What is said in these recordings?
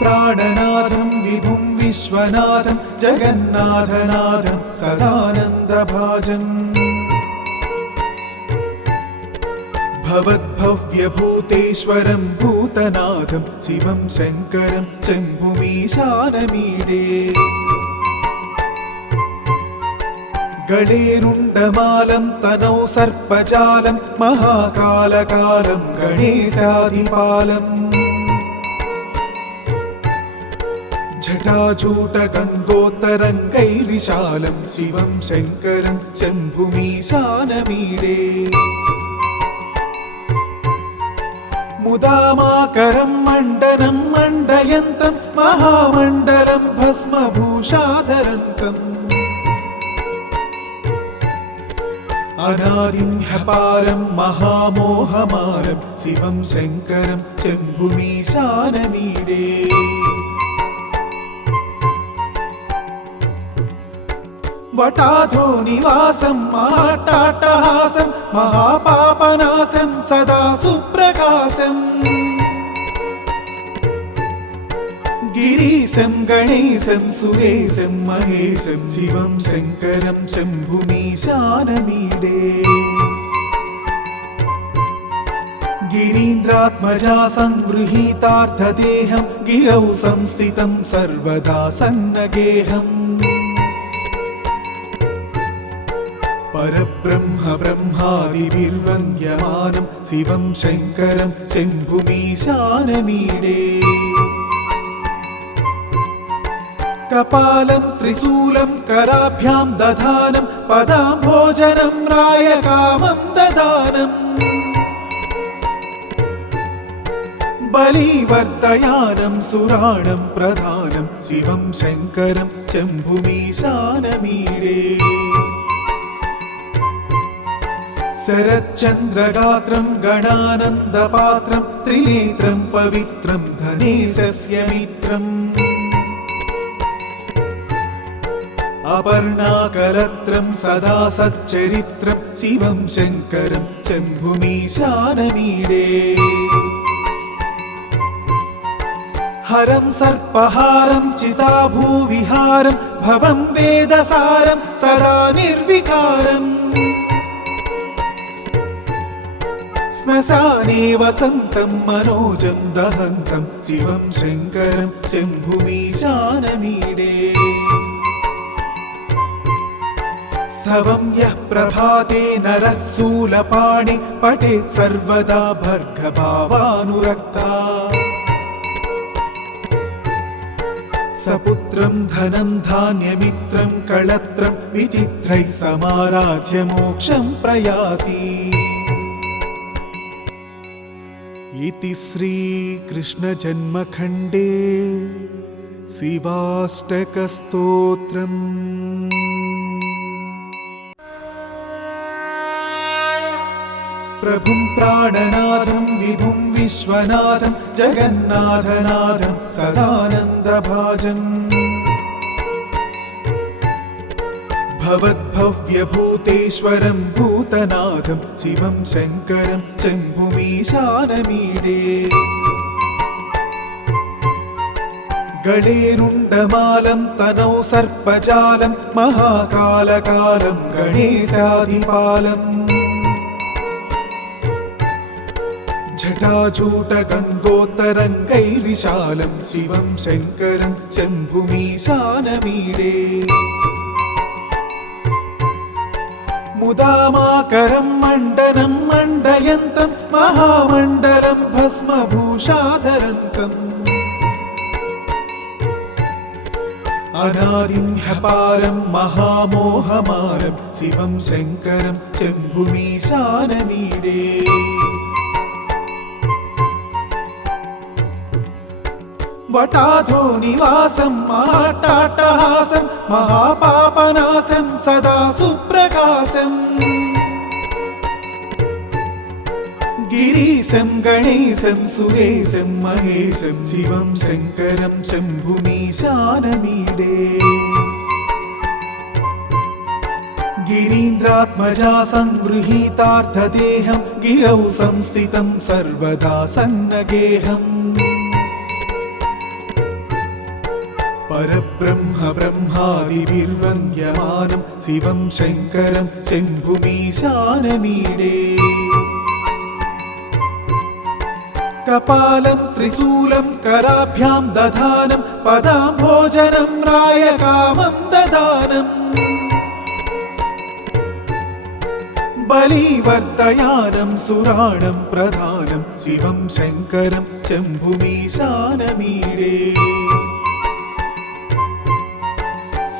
प्राणनाथं विभुं विश्वनाथं जगन्नाथनाथं सदानन्दभाजम् भवद्भव्यभूतेश्वरं भूतनाथं शिवं शङ्करं शम्भुमीशानमीडे गणेरुण्डमालं तनौ सर्पजालं महाकालकालं गणेशाधिपालम् जटाजूटगङ्गोत्तरङ्गैर्विशालं शिवं शङ्करं शम्भुमीशानमीडे मुदामाकरं मण्डनं मण्डयन्तं महामण्डलं भस्मभूषाधरन्तम् अनादिं ह्यपारं महामोहमारं शिवं शङ्करं शम्भुमीशानमीडे वटाधो निवासं महाट्टाट्टहासं महापापनाशं सदा सुप्रकाशं गिरीशं गणेशं सुरेशं महेशं शिवं शङ्करं शम्भुमीशानमीडे गिरीन्द्रात्मजा संगृहीतार्थदेहं गिरौ संस्थितं सर्वदा सन्नगेहम् परब्रह्म ब्रह्मादिभिर्वन्द्यमानं शिवं शङ्करं शम्भुमीशानमीडे कपालं त्रिशूलं कराभ्यां दधानं पदाम्भोजनं रायकामं ददानम् बलिवर्धयानं सुराणं प्रधानं शिवं शङ्करं शम्भुमीशानमीडे शरच्चन्द्रगात्रं गणानन्दपात्रं त्रिनेत्रं पवित्रं धनेशस्य मित्रम् अपर्णाकलत्रं सदा सच्चरित्रं शिवं शङ्करं शम्भुमीशानमीडे हरं सर्पहारं चिताभूविहारं भवं वेदसारं सदा निर्विकारम् श्मशाने वसन्तं मनोजं दहन्तं शिवं शङ्करं शम्भुमीशानमीडे स्तवं यः प्रभाते नरः शूलपाणि पठेत् सर्वदा भर्गभावानुरक्ता सपुत्रं धनं धान्यमित्रं कळत्रं विचित्रैः समाराध्य मोक्षं प्रयाति इति श्रीकृष्णजन्मखण्डे शिवाष्टकस्तोत्रम्। प्रभुं प्राणनाथं विभुं विश्वनाथं जगन्नाथनाथं सदानन्दभाजम् भवद्भव्यभूतेश्वरं भूतनाथं शिवं शङ्करं शम्भुमीशानमीडे गणेरुण्डमालं तनौ सर्पजालं महाकालकालं गणेशाधिपालम् जटाजूटगङ्गोत्तरङ्गैर्विशालं शिवं शङ्करं शम्भुमीशानमीडे मुदामाकरं मण्डनं मण्डयन्तं महामण्डलं भस्मभूषाधरन्तम् अनादिं ह्यपारं महामोहमारं शिवं शङ्करं शम्भुमीशानमीडे वटाधो निवासं महाट्टाट्टहासं महापापनाशं सदा सुप्रकाशम् गिरीशं गणेशं सुरेशं महेशं शिवं शङ्करं शम्भुमीशानमीडे गिरीन्द्रात्मजा संगृहीतार्थदेहं गिरौ संस्थितं सर्वदा सन्नगेहम् परब्रह्म ब्रह्मादिभिर्वन्द्यमानं शिवं शङ्करं शम्भुमीशानमीडे कपालं त्रिशूलं कराभ्यां दधानं पदाम्भोजनं रायकामं ददानम् बलिवर्धयानं सुराणं प्रधानं शिवं शङ्करं शम्भुमीशानमीडे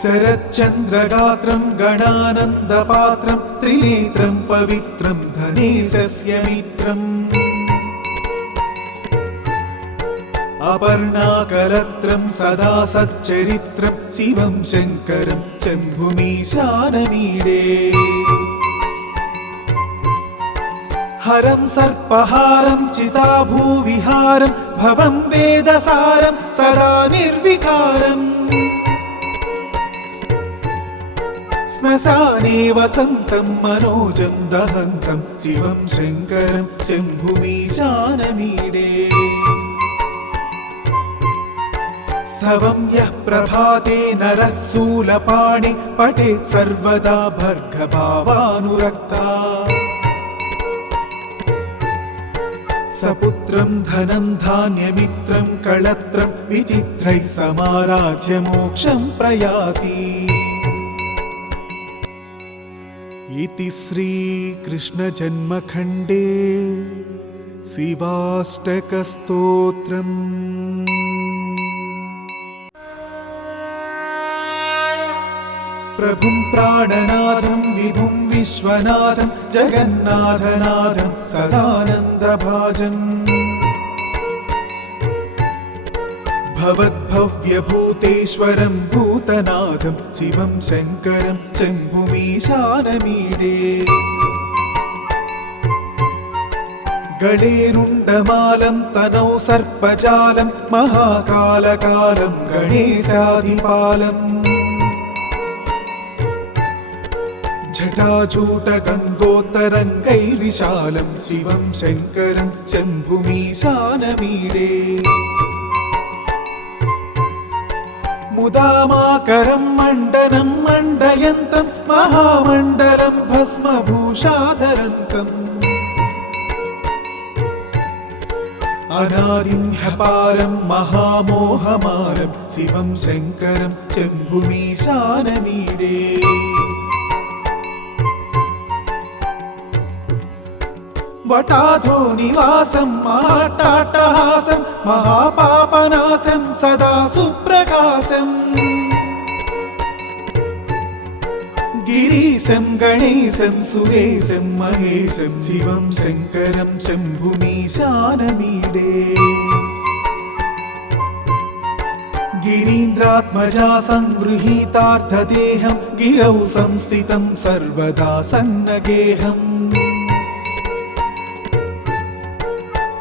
शरच्चन्द्रगात्रं गणानन्दपात्रं त्रिनेत्रं पवित्रं धनेशस्य मित्रम् अपर्णाकलत्रं सदा सच्चरित्रं शिवं शङ्करं शम्भुमीशानमीडे हरं सर्पहारं चिताभूविहारं भवं वेदसारं सदा निर्विकारम् श्मशाने वसन्तं मनोजं दहन्तं शिवं शङ्करं शम्भुमीशानमीडे स्तवं यः प्रभाते नरः शूलपाणि पठेत् सर्वदा भर्गभावानुरक्ता सपुत्रं धनं धान्यमित्रं कळत्रं विचित्रैः समाराज्य मोक्षं प्रयाति इति श्रीकृष्णजन्मखण्डे शिवाष्टकस्तोत्रम् प्रभुं प्राणनाथं विभुं विश्वनाथं जगन्नाथनाथं सदानन्दभाजम् भवद्भव्यभूतेश्वरं भूतनाथं शिवं शङ्करं शम्भुमीशानमीडे गणेरुण्डमालं तनौ सर्पजालं महाकालकालं गणेशाधिपालम् जटाजूटगन्धोत्तरङ्गैर्विशालं शिवं शङ्करं शम्भुमीशानमीडे मुदामाकरं मण्डनं मण्डयन्तं महामण्डलं भस्मभूषाधरन्तम् अनादिं ह्यपारं महामोहमारं शिवं शङ्करं शम्भुमीशानमीडे वटाधो निवासं महाट्टाट्टहासं महापापनाशं सदा सुप्रकाशम् गिरीशं गणेशं सुरेशं महेशं शिवं शङ्करं शम्भुमीशानमीडे गिरीन्द्रात्मजा संगृहीतार्थदेहं गिरौ संस्थितं सर्वदा सन्नगेहम्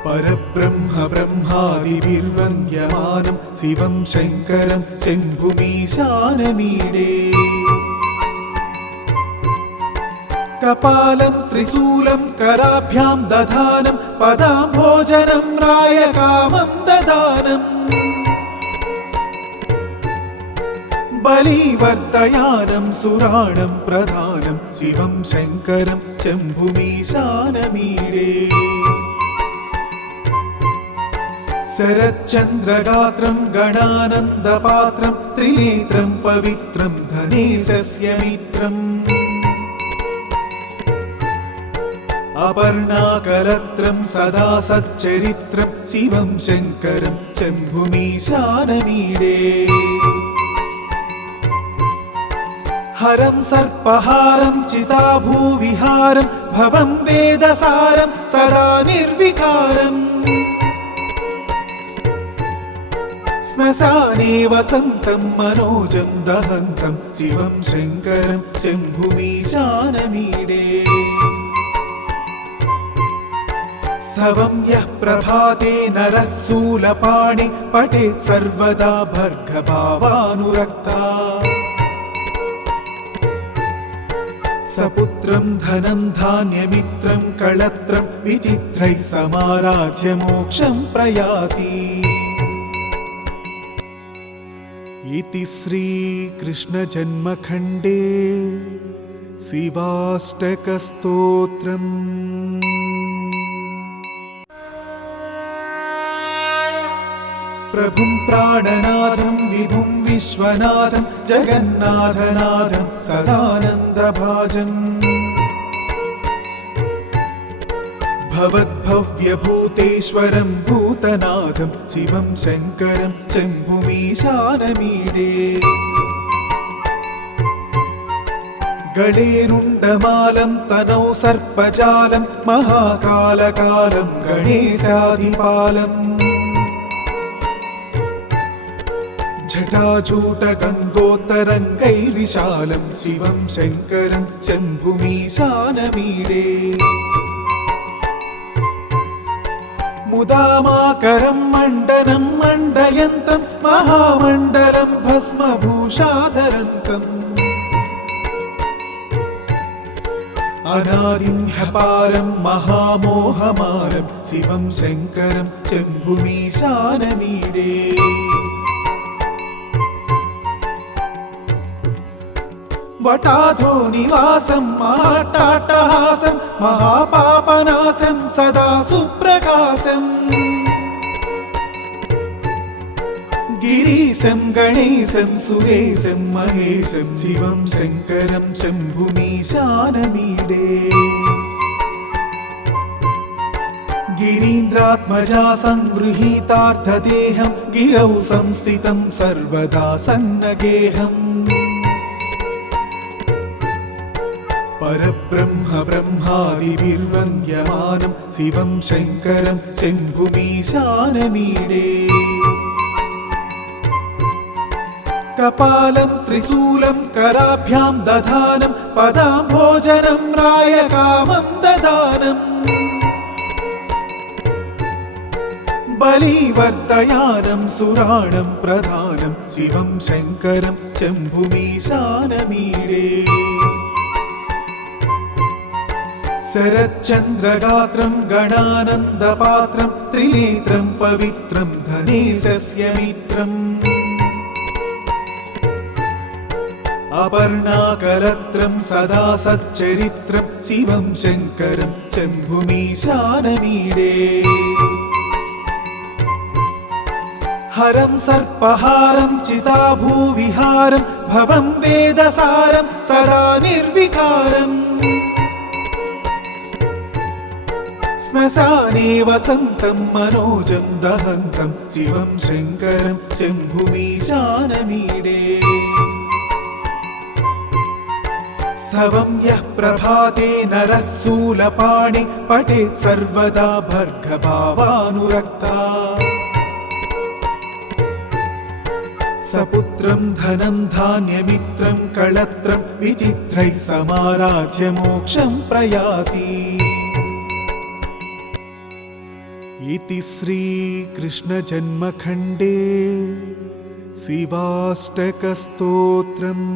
परब्रह्म ब्रह्मादिभिर्वन्द्यमानं शिवं शङ्करं शम्भुमीशानमीडे कपालं त्रिशूलं कराभ्यां दधानं पदाम्भोजनं रायकामं ददानम् बलिवर्धयानं सुराणं प्रधानं शिवं शङ्करं शम्भुमीशानमीडे शरच्चन्द्रगात्रं गणानन्दपात्रं त्रिनेत्रं पवित्रं धनेशस्य मित्रम् अपर्णाकलत्रं सदा सच्चरित्रं शिवं शङ्करं शम्भुमीशानमीडे हरं सर्पहारं चिताभूविहारं भवं वेदसारं सदा निर्विकारम् श्मशाने वसन्तं मनोजं दहन्तं शिवं शङ्करं शम्भुमीशानमीडे स्तवं यः प्रभाते नरः शूलपाणि पठेत् सर्वदा भर्गभावानुरक्ता सपुत्रं धनं धान्यमित्रं कळत्रं विचित्रैः समाराज्य मोक्षं प्रयाति इति श्रीकृष्णजन्मखण्डे शिवाष्टकस्तोत्रम्। प्रभुं प्राणनाथं विभुं विश्वनाथं जगन्नाथनाथं सदानन्दभाजम् भवद्भव्यभूतेश्वरं भूतनाथं शिवं शङ्करं शम्भुमीशानमीडे गणेरुण्डमालं तनौ सर्पजालं महाकालकालं गणेशाधिपालम् जटाजूटगङ्गोत्तरङ्गैर्विशालं शिवं शङ्करं शम्भुमीशानमीडे मुदामाकरं मण्डनं मण्डयन्तं महामण्डलं भस्मभूषाधरन्तम् अनादिं ह्यपारं महामोहमारं शिवं शङ्करं शम्भुमीशानमीडे वटाधो निवासं महाट्टाट्टहासं महापापनाशं सदा सुप्रकाशम् गिरीशं गणेशं सुरेशं महेशं शिवं शङ्करं शम्भुमीशानमीडे गिरीन्द्रात्मजा संगृहीतार्थदेहं गिरौ संस्थितं सर्वदा सन्नगेहम् परब्रह्म ब्रह्मादिभिर्वन्द्यमानं शिवं शङ्करं शम्भुमीशानमीडे कपालं त्रिशूलं कराभ्यां दधानं पदाम्भोजनं रायकामं ददानम् बलिवर्धयानं सुराणं प्रधानं शिवं शङ्करं शम्भुमीशानमीडे शरच्चन्द्रगात्रं गणानन्दपात्रं त्रिनेत्रं पवित्रं धनेशस्य मित्रम् अपर्णाकलत्रं सदा सच्चरित्रं शिवं शङ्करं शम्भुमीशानमीडे हरं सर्पहारं चिताभूविहारं भवं वेदसारं सदा निर्विकारम् श्मशाने वसन्तं मनोजं दहन्तं शिवं शङ्करं शम्भुमीशानमीडे स्तवं यः प्रभाते नरः शूलपाणि पठेत् सर्वदा भर्गभावानुरक्ता सपुत्रं धनं धान्यमित्रं कळत्रं विचित्रैः समाराध्य मोक्षं प्रयाति। इति श्रीकृष्णजन्मखण्डे शिवाष्टकस्तोत्रम्।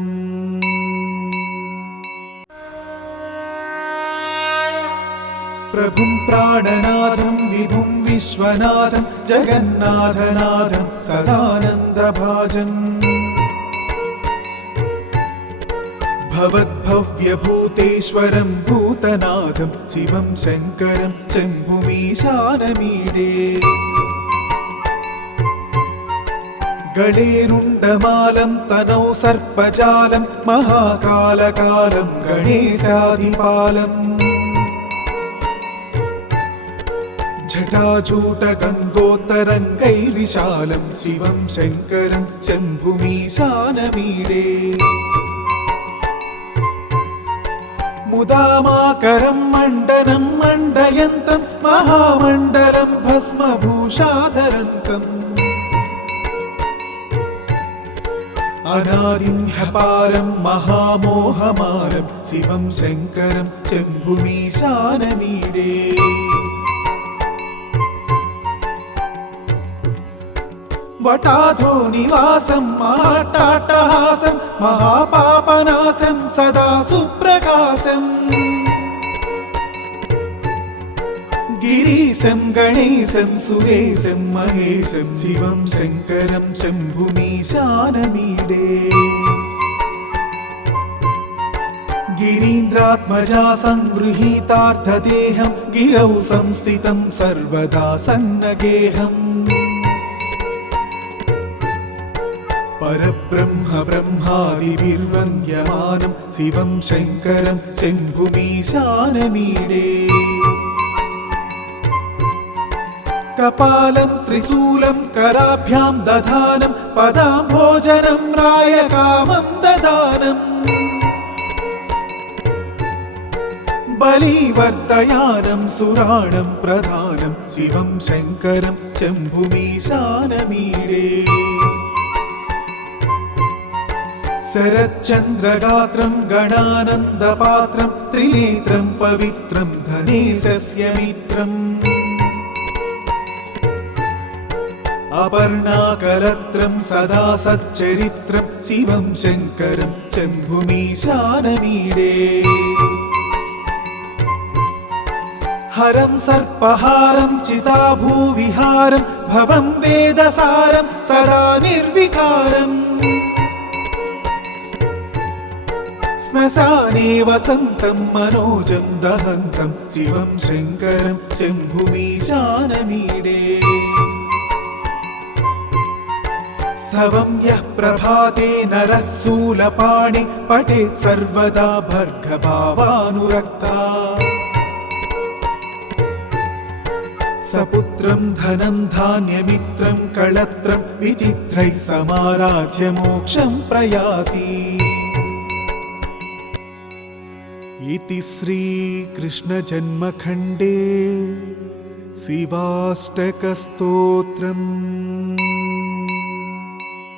प्रभुं प्राणनाथं विभुं विश्वनाथं जगन्नाथनाथं सदानन्दभाजम् भवद्भव्यभूतेश्वरं भूतनाथं शिवं शङ्करं शम्भुमीशानमीडे गणेरुण्डमालं तनौ सर्पजालं महाकालकालं गणेशाधिपालम् जटाजूटगङ्गोत्तरङ्गैर्विशालं शिवं शङ्करं शम्भुमीशानमीडे मुदामाकरं मण्डनं मण्डयन्तं महामण्डलं भस्मभूषाधरन्तम् अनादिं ह्यपारं महामोहमारं शिवं शङ्करं शम्भुमीशानमीडे वटाधो निवासं महाट्टाट्टहासं महापापनाशं सदा सुप्रकाशम् गिरीशं गणेशं सुरेशं महेशं शिवं शङ्करं शम्भुमीशानमीडे गिरीन्द्रात्मजा संगृहीतार्थदेहं गिरौ संस्थितं सर्वदा सन्नगेहम् परब्रह्म ब्रह्मादिभिर्वन्द्यमानं शिवं शङ्करं शम्भुमीशानमीडे कपालं त्रिशूलं कराभ्यां दधानं पदाम्भोजनं रायकामं ददानम् बलिवर्धयानं सुराणं प्रधानं शिवं शङ्करं शम्भुमीशानमीडे शरच्चन्द्रगात्रं गणानन्दपात्रं त्रिनेत्रं पवित्रं धनेशस्य मित्रम् अपर्णाकलत्रं सदा सच्चरित्रं शिवं शङ्करं शम्भुमीशानमीडे हरं सर्पहारं चिताभूविहारं भवं वेदसारं सदा निर्विकारम् श्मशाने वसन्तं मनोजं दहन्तं शिवं शङ्करं शम्भुमीशानमीडे स्तवं यः प्रभाते नरः शूलपाणि पठेत् सर्वदा भर्गभावानुरक्ता सपुत्रं धनं धान्यमित्रं कळत्रं विचित्रैः समाराध्य मोक्षं प्रयाति इति श्रीकृष्णजन्मखण्डे शिवाष्टकस्तोत्रम्।